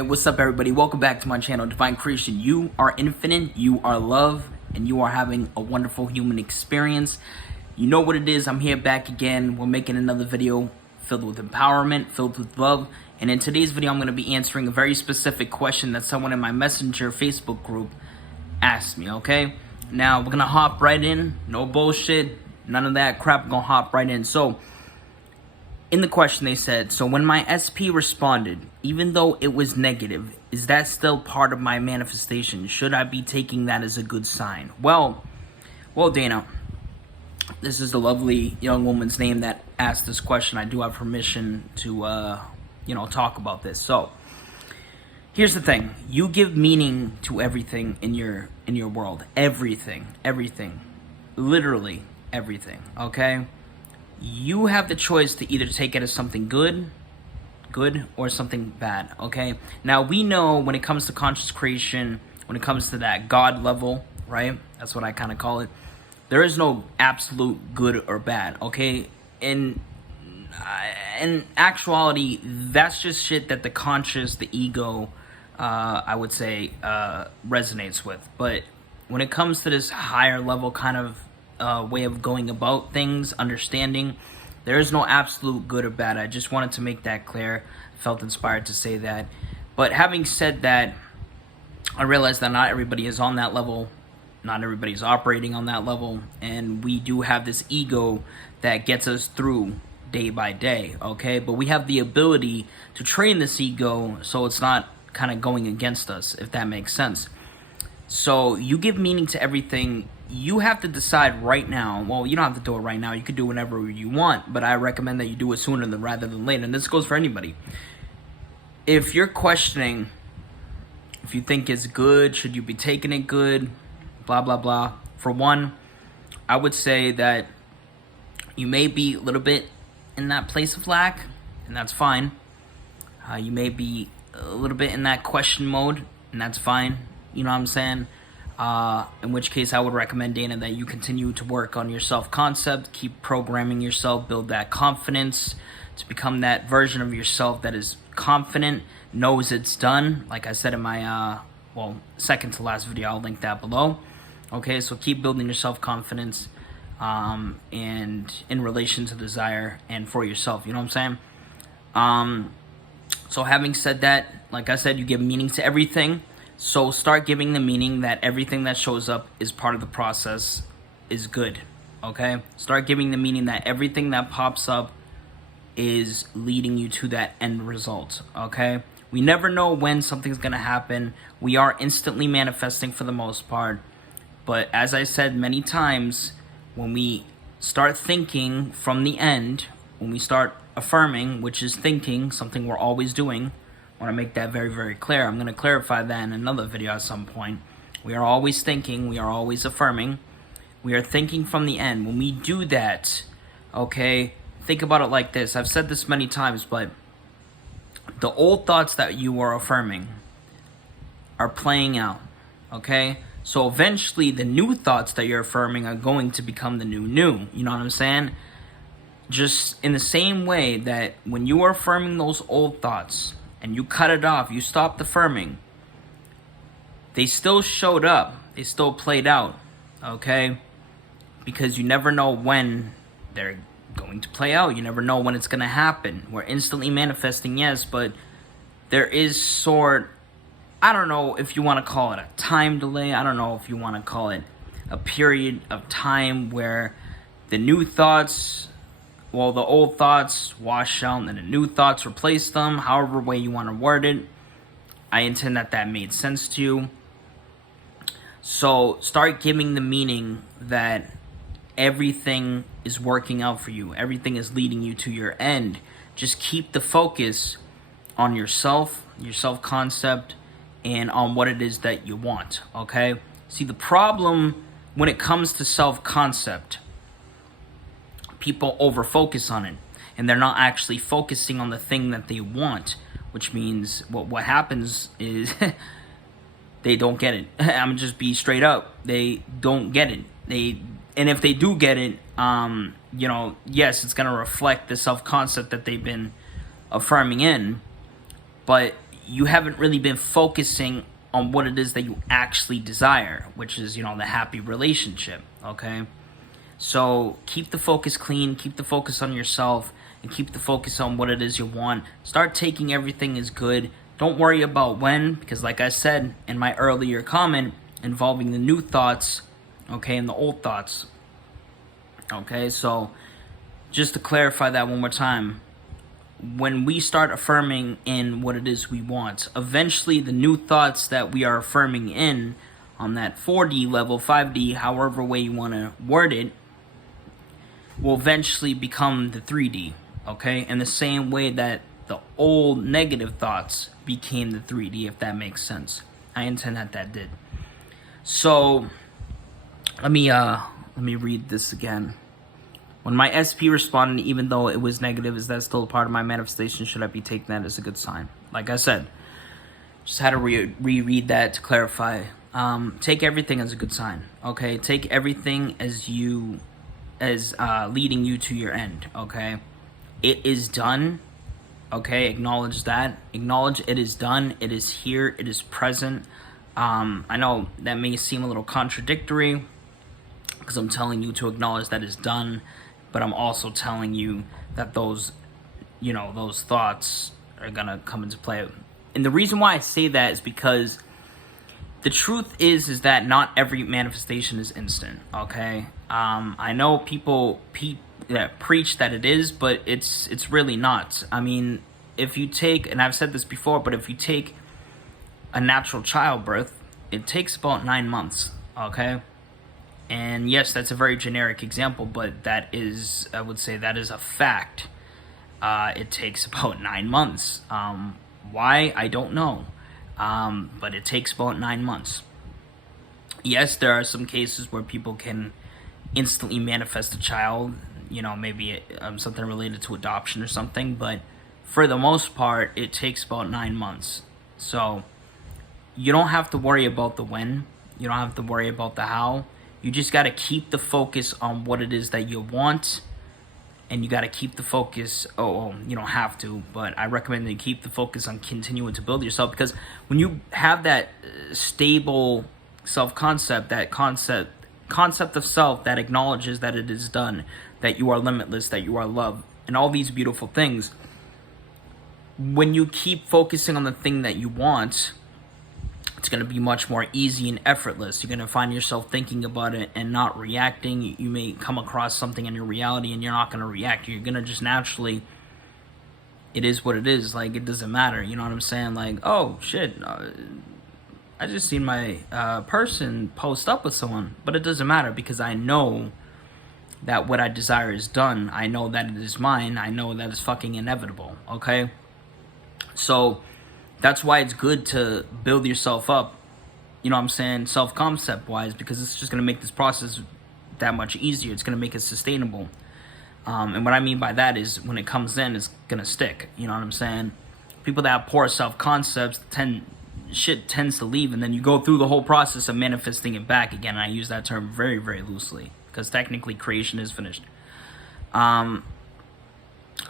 Hey, what's up, everybody? Welcome back to my channel, Divine Creation. You are infinite, you are love, and you are having a wonderful human experience. You know what it is. I'm here back again. We're making another video filled with empowerment, filled with love. And in today's video, I'm going to be answering a very specific question that someone in my Messenger Facebook group asked me, okay? Now, we're going to hop right in. No bullshit. None of that crap. We're going to hop right in. So, in the question they said, so when my SP responded, even though it was negative, is that still part of my manifestation? Should I be taking that as a good sign? Well, Dana, this is the lovely young woman's name that asked this question. I do have permission to, talk about this. So, here's the thing. You give meaning to everything in your world. Everything. Literally everything, okay? You have the choice to either take it as something good, or something bad, okay? Now, we know when it comes to conscious creation, when it comes to that God level, right? That's what I kind of call it. There is no absolute good or bad, okay? In actuality, that's just shit that the conscious, the ego, I would say, resonates with. But when it comes to this higher level kind of way of going about things, understanding, there is no absolute good or bad. I just wanted to make that clear. I felt inspired to say that. But having said that, I realized that not everybody is on that level. Not everybody's operating on that level. And we do have this ego that gets us through day by day, okay? But we have the ability to train this ego so it's not kind of going against us, if that makes sense. So you give meaning to everything. You have to decide right now. Well, you don't have to do it right now. You could do it whenever you want, but I recommend that you do it sooner rather than later. And this goes for anybody. If you're questioning if you think it's good, should you be taking it good, blah, blah, blah. For one, I would say that you may be a little bit in that place of lack, and that's fine. You may be a little bit in that question mode, and that's fine. You know what I'm saying? In which case, I would recommend, Dana, that you continue to work on your self-concept, keep programming yourself, build that confidence to become that version of yourself that is confident, knows it's done. Like I said in my, second to last video, I'll link that below. Okay, so keep building your self-confidence and in relation to desire and for yourself. You know what I'm saying? So having said that, like I said, you give meaning to everything. So start giving the meaning that everything that shows up is part of the process is good, okay? Start giving the meaning that everything that pops up is leading you to that end result, okay? We never know when something's going to happen. We are instantly manifesting for the most part. But as I said many times, when we start thinking from the end, when we start affirming, which is thinking, something we're always doing, I want to make that very, very clear. I'm going to clarify that in another video at some point. We are always thinking. We are always affirming. We are thinking from the end. When we do that, okay, think about it like this. I've said this many times, but the old thoughts that you are affirming are playing out, okay? So eventually, the new thoughts that you're affirming are going to become the new. You know what I'm saying? Just in the same way that when you are affirming those old thoughts, and you cut it off, you stopped affirming, they still showed up, they still played out, okay? Because you never know when they're going to play out, you never know when it's going to happen. We're instantly manifesting, yes, but there is I don't know if you want to call it a time delay, I don't know if you want to call it a period of time where the new thoughts, the old thoughts wash out and then the new thoughts replace them, however way you want to word it. I intend that made sense to you. So start giving the meaning that everything is working out for you. Everything is leading you to your end. Just keep the focus on yourself, your self-concept, and on what it is that you want, okay? See, the problem when it comes to self-concept, people over-focus on it, and they're not actually focusing on the thing that they want, which means what happens is they don't get it. I'm gonna just be straight up. They don't get it. And if they do get it, yes, it's gonna reflect the self-concept that they've been affirming in, but you haven't really been focusing on what it is that you actually desire, which is, the happy relationship, okay? So keep the focus clean, keep the focus on yourself, and keep the focus on what it is you want. Start taking everything as good. Don't worry about when, because like I said in my earlier comment involving the new thoughts, okay, and the old thoughts, okay? So just to clarify that one more time, when we start affirming in what it is we want, eventually the new thoughts that we are affirming in on that 4D level, 5D, however way you want to word it, will eventually become the 3D, okay? In the same way that the old negative thoughts became the 3D, if that makes sense. I intend that did. So let me read this again. When my SP responded, even though it was negative, is that still a part of my manifestation? Should I be taking that as a good sign? Like I said, just had to reread that to clarify. Take everything as a good sign, okay? Take everything as leading you to your end, okay? It is done, okay? Acknowledge that. Acknowledge it is done. It is here. It is present. I know that may seem a little contradictory because I'm telling you to acknowledge that it's done, but I'm also telling you that those thoughts are gonna come into play. And the reason why I say that is because the truth is that not every manifestation is instant, okay? I know people that preach that it is, but it's really not. I mean, if you take, and I've said this before, but if you take a natural childbirth, it takes about 9 months, okay? And yes, that's a very generic example, but that is, I would say that is a fact. It takes about 9 months. Why? I don't know. But it takes about 9 months. Yes, there are some cases where people can instantly manifest a child, maybe something related to adoption or something, but for the most part, it takes about 9 months. So you don't have to worry about the when. You don't have to worry about the how. You just got to keep the focus on what it is that you want, and you got to keep the focus. You don't have to, but I recommend that you keep the focus on continuing to build yourself, because when you have that stable self-concept, that concept of self that acknowledges that it is done, that you are limitless, that you are loved, and all these beautiful things, when you keep focusing on the thing that you want, it's going to be much more easy and effortless. You're going to find yourself thinking about it and not reacting. You may come across something in your reality and you're not going to react. You're going to just naturally, it is what it is. Like, it doesn't matter. You know what I'm saying? Like, oh, shit, I just seen my person post up with someone. But it doesn't matter, because I know that what I desire is done. I know that it is mine. I know that it's fucking inevitable, okay? So that's why it's good to build yourself up, self-concept wise, because it's just going to make this process that much easier. It's going to make it sustainable. And what I mean by that is, when it comes in, it's going to stick. You know what I'm saying? People that have poor self-concepts, shit tends to leave, and then you go through the whole process of manifesting it back again. And I use that term very, very loosely, because technically creation is finished.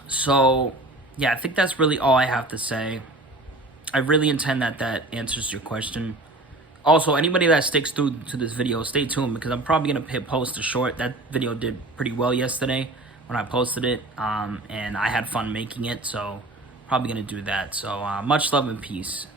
So, yeah, I think that's really all I have to say. I really intend that answers your question. Also, anybody that sticks through to this video, stay tuned, because I'm probably going to post a short. That video did pretty well yesterday when I posted it, and I had fun making it, so probably going to do that. So much love and peace.